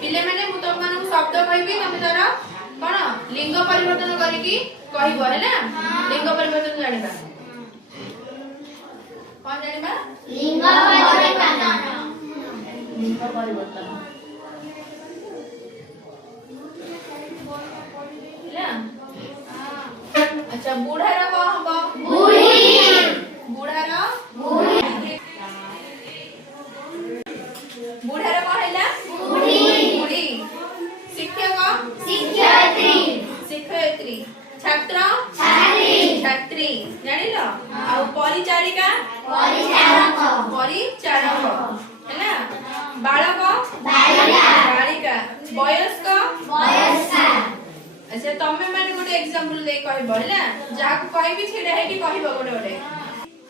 पिले माने मु तुम माने शब्द कहबी तमे तार कोन लिंग परिवर्तन करिकी कहबो हैला लिंग परिवर्तन जानिबा कोन जानिबा लिंग परिवर्तन हैला अच्छा बूढ़ा रा को हबो बूढ़ी बूढ़ा रा बूढ़ी बूढ़ा रा को हैला बूढ़ी बूढ़ी शिक्षक शिक्षयित्री शिक्षयित्री छात्र छात्री छात्री जानिलो आ परिचारिका परिचारक परिचारक हैला बालक बालिका बालिका वयस्क वयस्का अच्छा तमे माने गोटे एग्जांपल दे कहबो हैला जाहा को कहबी छिडा हेटी कहबो गोटे गोटे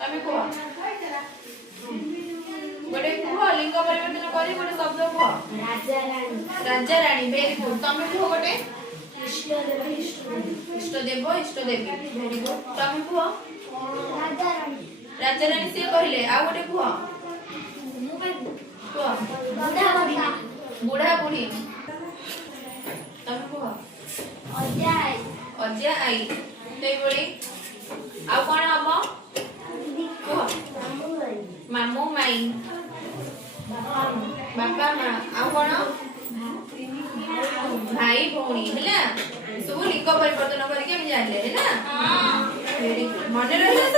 तमे को गोटे कुह लिंग परिवर्तन करी गोटे शब्द कुह राजा रानी वेरी गुड तमे कुह गोटे इष्ट देव इष्ट देवी वेरी गुड तमे कुह राजा रानी से कहले आ गोटे कुह मु कुह बुढ़ा बुढ़ी तमे कुह अज्जा आई ते बोली आ कोन हबो कुह मामू माई बापा माँ आ कोन भाई भौणी हैला सब लिंग परिवर्तन करके हम जानले हैला हां वेरी गुड मन रहला